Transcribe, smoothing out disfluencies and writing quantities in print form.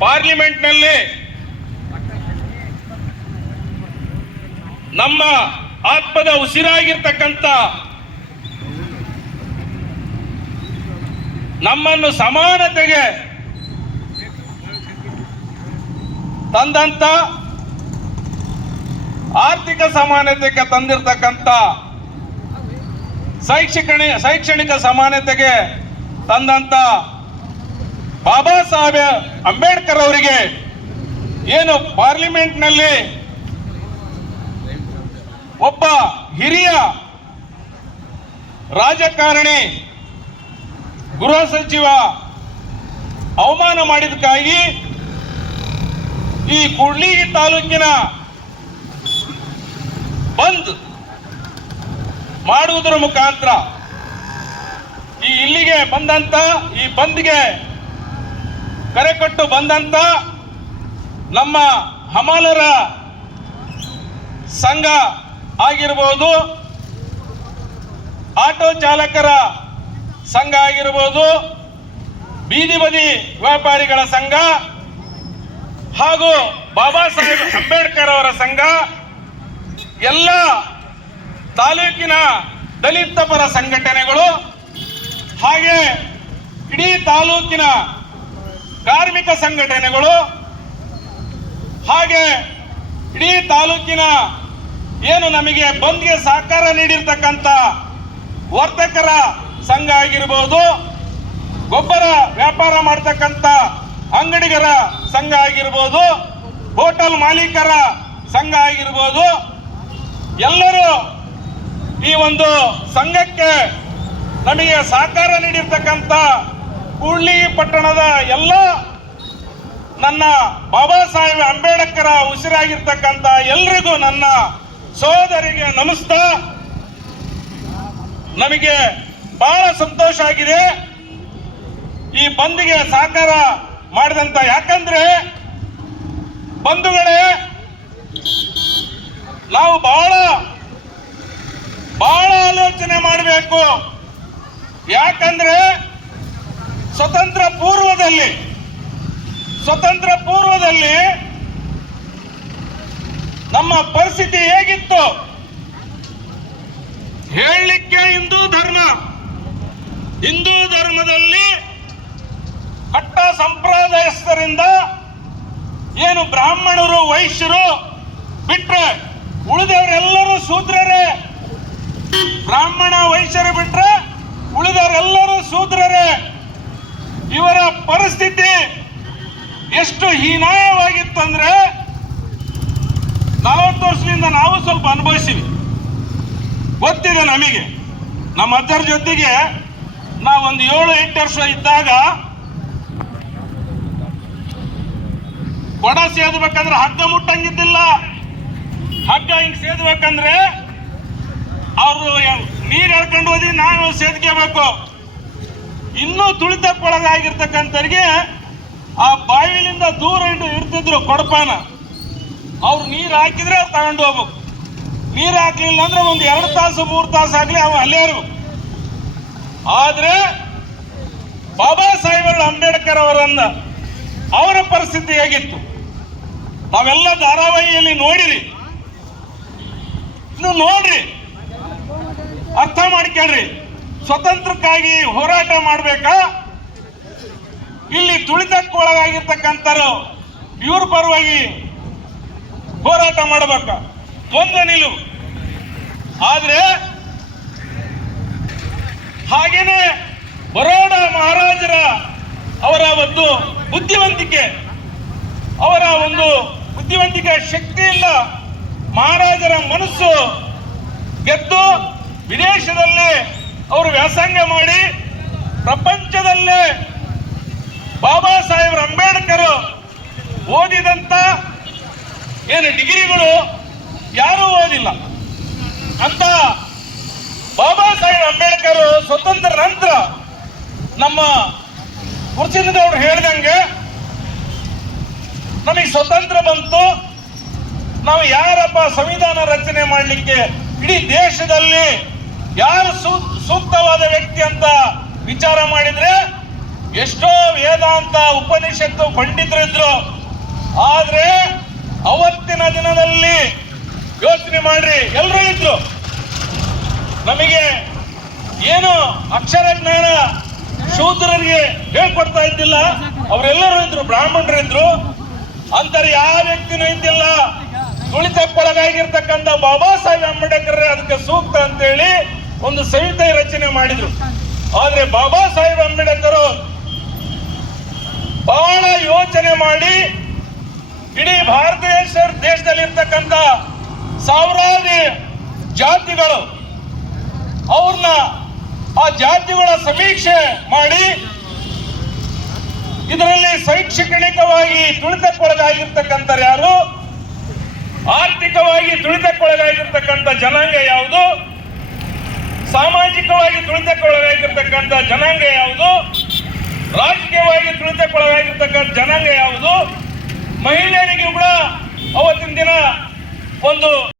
ಪಾರ್ಲಿಮೆಂಟ್ನಲ್ಲಿ ನಮ್ಮ ಆತ್ಮದ ಉಸಿರಾಗಿರ್ತಕ್ಕಂಥ ನಮ್ಮನ್ನು ಸಮಾನತೆಗೆ ತಂದಂತ, ಆರ್ಥಿಕ ಸಮಾನತೆಗೆ ತಂದಿರತಕ್ಕಂಥ, ಶೈಕ್ಷಣಿಕ ಸಮಾನತೆಗೆ ತಂದಂತ ಬಾಬಾ ಸಾಹೇಬ್ ಅಂಬೇಡ್ಕರ್ ಅವರಿಗೆ ಏನು ಪಾರ್ಲಿಮೆಂಟ್ನಲ್ಲಿ ಒಬ್ಬ ಹಿರಿಯ ರಾಜಕಾರಣಿ ಗೃಹ ಸಚಿವ ಅವಮಾನ ಮಾಡಿದಕ್ಕಾಗಿ ಈ ಕೂಡ್ಲಿಗಿ ತಾಲೂಕಿನ ಬಂದ್ ಮಾಡುವುದರ ಮುಖಾಂತರ ಇಲ್ಲಿಗೆ ಬಂದಂತ, ಈ ಬಂದ್ಗೆ ಕರೆ ಕೊಟ್ಟು ಬಂದಂತ ನಮ್ಮ ಹಮಾಲರ ಸಂಘ ಆಗಿರಬಹುದು, ಆಟೋ ಚಾಲಕರ ಸಂಘ ಆಗಿರಬಹುದು, ಬೀದಿ ಬದಿ ವ್ಯಾಪಾರಿಗಳ ಸಂಘ ಹಾಗೂ ಬಾಬಾ ಸಾಹೇಬ್ ಅಂಬೇಡ್ಕರ್ ಅವರ ಸಂಘ, ಎಲ್ಲ ತಾಲೂಕಿನ ದಲಿತ ಪರ ಸಂಘಟನೆಗಳು, ಹಾಗೆ ಇಡೀ ತಾಲೂಕಿನ ಕಾರ್ಮಿಕ ಸಂಘಟನೆಗಳು, ಹಾಗೆ ಇಡೀ ತಾಲೂಕಿನ ಏನು ನಮಗೆ ಬಂದ್ಗೆ ಸಹಕಾರ ನೀಡಿರ್ತಕ್ಕಂಥ ವರ್ತಕರ ಸಂಘ ಆಗಿರಬಹುದು, ಗೊಬ್ಬರ ವ್ಯಾಪಾರ ಮಾಡತಕ್ಕಂಥ ಅಂಗಡಿಗರ ಸಂಘ ಆಗಿರಬಹುದು, ಹೋಟೆಲ್ ಮಾಲೀಕರ ಸಂಘ ಆಗಿರಬಹುದು, ಎಲ್ಲರೂ ಈ ಒಂದು ಸಂಘಕ್ಕೆ ನಮಗೆ ಸಹಕಾರ ನೀಡಿರ್ತಕ್ಕಂಥ ಕೂಡ್ಲಿ ಪಟ್ಟಣದ ಎಲ್ಲ ನನ್ನ ಬಾಬಾ ಸಾಹೇಬ್ ಅಂಬೇಡ್ಕರ್ ಉಸಿರಾಗಿರ್ತಕ್ಕಂಥ ಎಲ್ರಿಗೂ ನನ್ನ ಸಹೋದರಿಗೆ ನಮಸ್ತಾ. ನಮಗೆ ಬಹಳ ಸಂತೋಷ ಆಗಿದೆ ಈ ಬಂದ್ಗೆ ಸಹಕಾರ ಮಾಡಿದಂತ. ಯಾಕಂದ್ರೆ ಬಂಧುಗಳೇ, ನಾವು ಬಹಳ ಆಲೋಚನೆ ಮಾಡಬೇಕು. ಯಾಕಂದ್ರೆ ಸ್ವತಂತ್ರ ಪೂರ್ವದಲ್ಲಿ ನಮ್ಮ ಪರಿಸ್ಥಿತಿ ಹೇಗಿತ್ತು ಹೇಳಲಿಕ್ಕೆ ಹಿಂದೂ ಧರ್ಮದಲ್ಲಿ ಕಟ್ಟ ಸಂಪ್ರದಾಯಸ್ಥರಿಂದ ಏನು ಬ್ರಾಹ್ಮಣರು ವೈಶ್ಯರು ಬಿಟ್ರೆ ಉಳಿದವರೆಲ್ಲರೂ ಶೂದ್ರರೇ. ಬ್ರಾಹ್ಮಣ ವೈಶ್ಯರು ಬಿಟ್ರೆ ಉಳಿದವರೆಲ್ಲರೂ ಶೂದ್ರರೇ. ಇವರ ಪರಿಸ್ಥಿತಿ ಎಷ್ಟು ಹೀನಾಯವಾಗಿತ್ತಂದ್ರೆ 40 ವರ್ಷದಿಂದ ನಾವು ಸ್ವಲ್ಪ ಅನುಭವಿಸಿವಿ, ಗೊತ್ತಿದೆ ನಮಗೆ. ನಮ್ಮ ಅಜ್ಜರ ಜೊತೆಗೆ ನಾವೊಂದು 7-8 ವರ್ಷ ಇದ್ದಾಗ ಕೊಡ ಸೇದಬೇಕಂದ್ರೆ ಹಗ್ಗ ಮುಟ್ಟಂಗಿದ್ದಿಲ್ಲ. ಹಗ್ಗ ಹಿಂಗ್ ಸೇದಬೇಕಂದ್ರೆ ಅವರು ನೀರು ಎಳ್ಕೊಂಡು ಹೋದಿ ನಾವು ಸೇದ್ಕೋಬೇಕು. ಇನ್ನೂ ತುಳಿತಕ್ಕೊಳಗಾಗಿರ್ತಕ್ಕಂಥವ್ರಿಗೆ ಆ ಬಾವಿಲಿಂದ ದೂರ ಇಡ್ತಿದ್ರು ಕೊಡಪಾನ. ಅವ್ರು ನೀರು ಹಾಕಿದ್ರೆ ತಗೊಂಡು ಹೋಗ್ಬೇಕು. ನೀರು ಹಾಕ್ಲಿಲ್ಲ ಅಂದ್ರೆ ಒಂದು 2 ತಾಸು 3 ತಾಸು ಆಗ್ಲಿ ಅವ ಅಲ್ಲೇ ಇರ್ಬೇಕು. ಆದ್ರೆ ಬಾಬಾ ಸಾಹೇಬ್ ಅಂಬೇಡ್ಕರ್ ಅವರ ಪರಿಸ್ಥಿತಿ ಹೇಗಿತ್ತು ತಾವೆಲ್ಲ ಧಾರಾವಾಹಿಯಲ್ಲಿ ನೋಡಿರಿ. ಇನ್ನು ನೋಡ್ರಿ, ಅರ್ಥ ಮಾಡ್ಕೊಳ್ರಿ. ಸ್ವತಂತ್ರಕ್ಕಾಗಿ ಹೋರಾಟ ಮಾಡ್ಬೇಕಾ, ಇಲ್ಲಿ ತುಳಿತಕ್ಕೊಳಗಾಗಿರ್ತಕ್ಕಂಥರು ಇವ್ರ ಪರವಾಗಿ ಹೋರಾಟ ಮಾಡಬೇಕ, ಒಂದು ನಿಲುವು. ಆದ್ರೆ ಹಾಗೇನೆ ಬರೋಡ ಮಹಾರಾಜರ ಅವರ ಒಂದು ಬುದ್ಧಿವಂತಿಕೆ ಶಕ್ತಿಯಿಂದ ಮಹಾರಾಜರ ಮನಸ್ಸು ಗೆದ್ದು ವಿದೇಶದಲ್ಲಿ ಅವರು ವ್ಯಾಸಂಗ ಮಾಡಿ ಪ್ರಪಂಚದಲ್ಲೇ ಬಾಬಾ ಸಾಹೇಬ್ ಅಂಬೇಡ್ಕರ್ ಓದಿದಂತ ಏನು ಡಿಗ್ರಿಗಳು ಯಾರೂ ಓದಿಲ್ಲ ಅಂತ ಬಾಬಾ ಸಾಹೇಬ್ ಅಂಬೇಡ್ಕರ್ ಸ್ವತಂತ್ರ ನಂತರ ನಮ್ಮ ಕುರ್ಚಿನವರು ಹೇಳ್ದಂಗೆ ನಮಗೆ ಸ್ವತಂತ್ರ ಬಂತು. ನಾವು ಯಾರಪ್ಪ ಸಂವಿಧಾನ ರಚನೆ ಮಾಡಲಿಕ್ಕೆ ಇಡೀ ದೇಶದಲ್ಲಿ ಯಾರು ಸೂಕ್ತವಾದ ವ್ಯಕ್ತಿ ಅಂತ ವಿಚಾರ ಮಾಡಿದ್ರೆ ಎಷ್ಟೋ ವೇದಾಂತ ಉಪನಿಷತ್ತು ಪಂಡಿತರಿದ್ರು. ಆದ್ರೆ ಅವತ್ತಿನ ದಿನದಲ್ಲಿ ಯೋಚನೆ ಮಾಡ್ರಿ, ಎಲ್ಲರೂ ಇದ್ರು. ನಮಗೆ ಏನು ಅಕ್ಷರ ಜ್ಞಾನ ಶೂದ್ರರಿಗೆ ಹೇಳ್ಕೊಡ್ತಾ ಇದ್ದಿಲ್ಲ, ಅವರೆಲ್ಲರೂ ಇದ್ರು, ಬ್ರಾಹ್ಮಣರಿದ್ರು. ಅಂತಾರೆ ಯಾವ ವ್ಯಕ್ತಿನೂ ಇದ್ದಿಲ್ಲ. ತುಳಿತಕ್ಕೊಳಗಾಗಿರ್ತಕ್ಕಂಥ ಬಾಬಾ ಸಾಹೇಬ್ ಅಂಬೇಡ್ಕರ್ ಅದಕ್ಕೆ ಸೂಕ್ತ ಅಂತೇಳಿ ಒಂದು ಸಂಹಿತೆ ರಚನೆ ಮಾಡಿದ್ರು. ಆದ್ರೆ ಬಾಬಾ ಸಾಹೇಬ್ ಅಂಬೇಡ್ಕರ್ ಬಹಳ ಯೋಚನೆ ಮಾಡಿ ಇಡೀ ಭಾರತ ದೇಶದಲ್ಲಿರ್ತಕ್ಕಂಥ ಸಾವಿರಾರು ಜಾತಿಗಳು, ಅವ್ರನ್ನ ಆ ಜಾತಿಗಳ ಸಮೀಕ್ಷೆ ಮಾಡಿ ಇದರಲ್ಲಿ ಶೈಕ್ಷಣಿಕವಾಗಿ ತುಳಿತಕ್ಕೊಳಗಾಗಿರ್ತಕ್ಕಂಥ ಯಾರು, ಆರ್ಥಿಕವಾಗಿ ತುಳಿತಕ್ಕೊಳಗಾಗಿರ್ತಕ್ಕಂಥ ಜನಾಂಗ ಯಾವುದು, ಸಾಮಾಜಿಕವಾಗಿ ತುಳಿತಕ್ಕೊಳಗಾಗಿರ್ತಕ್ಕಂಥ ಜನಾಂಗ ಯಾವುದು, ರಾಜಕೀಯವಾಗಿ ತುಳಿತಕ್ಕೊಳಗಾಗಿರ್ತಕ್ಕಂಥ ಜನಾಂಗ ಯಾವುದು, ಮಹಿಳೆಯರಿಗೆ ಕೂಡ ಅವತ್ತಿನ ದಿನ ಒಂದು